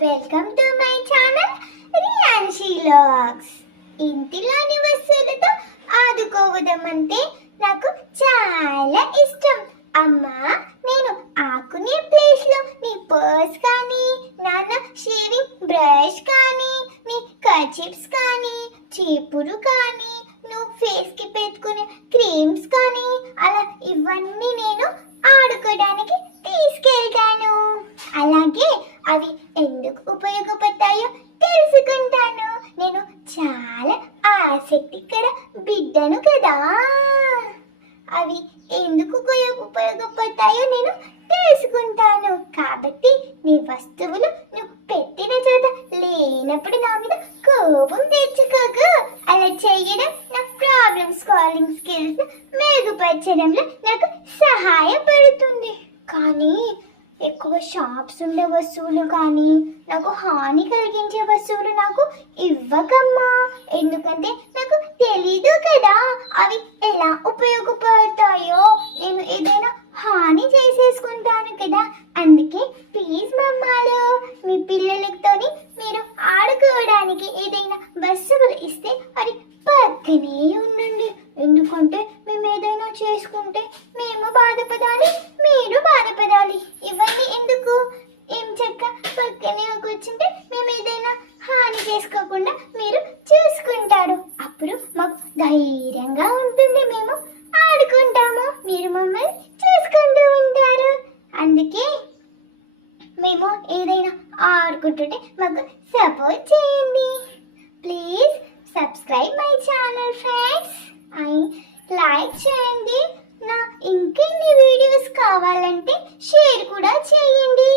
Welcome to my channel Riyanshi vlogs. ఇంటిలోని వస్తువులతో ఆదుకోవడమంటే నాకు చాలా ఇష్టం. అమ్మా, నేను ఆకునే ప్లేస్ లో నీ పర్స్ కానీ, నాన్న షేవింగ్ బ్రష్ కానీ, నీ కర్చిప్స్ కానీ, చీపురు కానీ, నువ్వు ఫేస్ కి పెట్టుకునే క్రీమ్స్ కానీ, అలా ఇవన్నీ నేను ఆడుకోవడానికి తీసుకెళ్తాను. అలాగే అవి ఎందుకు ఉపయోగపడతాయో తెలుసుకుంటాను. నేను చాలా ఆసక్తికర బిడ్డను కదా. అవి ఎందుకు ఉపయోగపడతాయో నేను తెలుసుకుంటాను. కాబట్టి నీ వస్తువులు నువ్వు పెట్టిన చోట లేనప్పుడు నా మీద కోపం తెచ్చుకోకు. అలా చేయడం నా ప్రాబ్లమ్ సాల్వింగ్ స్కిల్స్ మెరుగుపరచడంలో నాకు సహాయపడుతుంది. కానీ ఎక్కువ షాప్స్ ఉండే వస్తువులు కానీ, నాకు హాని కలిగించే వస్తువులు నాకు ఇవ్వకమ్మా. ఎందుకంటే నాకు తెలీదు కదా అవి ఎలా ఉపయోగపడతాయో. నేను ఏదైనా హాని చేసేసుకుంటాను కదా. అందుకే ప్లీజ్ మమ్మాలు, మీ పిల్లలతోని మీరు ఆడుకోవడానికి ఏదైనా వస్తువులు ఇస్తే అది పక్కనే ఉండండి. ఎందుకంటే మేము ఏదైనా చేసుకుంటే మేము బాధపడాలి, మీరు బాధపడాలి. ఇవన్నీ ఎందుకు? ఏం చెక్క పక్కనే కూర్చుంటే మేము ఏదైనా హాని చేసుకోకుండా మీరు చూసుకుంటారు. అప్పుడు మాకు ధైర్యంగా ఉంటుంది, మేము ఆడుకుంటాము, మీరు మమ్మల్ని చూసుకుంటూ ఉంటారు. అందుకే మేము ఏదైనా ఆడుకుంటుంటే మాకు సపోర్ట్ చేయండి. Please subscribe my channel friends. Like చేయండి. నా ఇంకెన్ని వీడియోస్ కావాలంటే షేర్ కూడా చేయండి.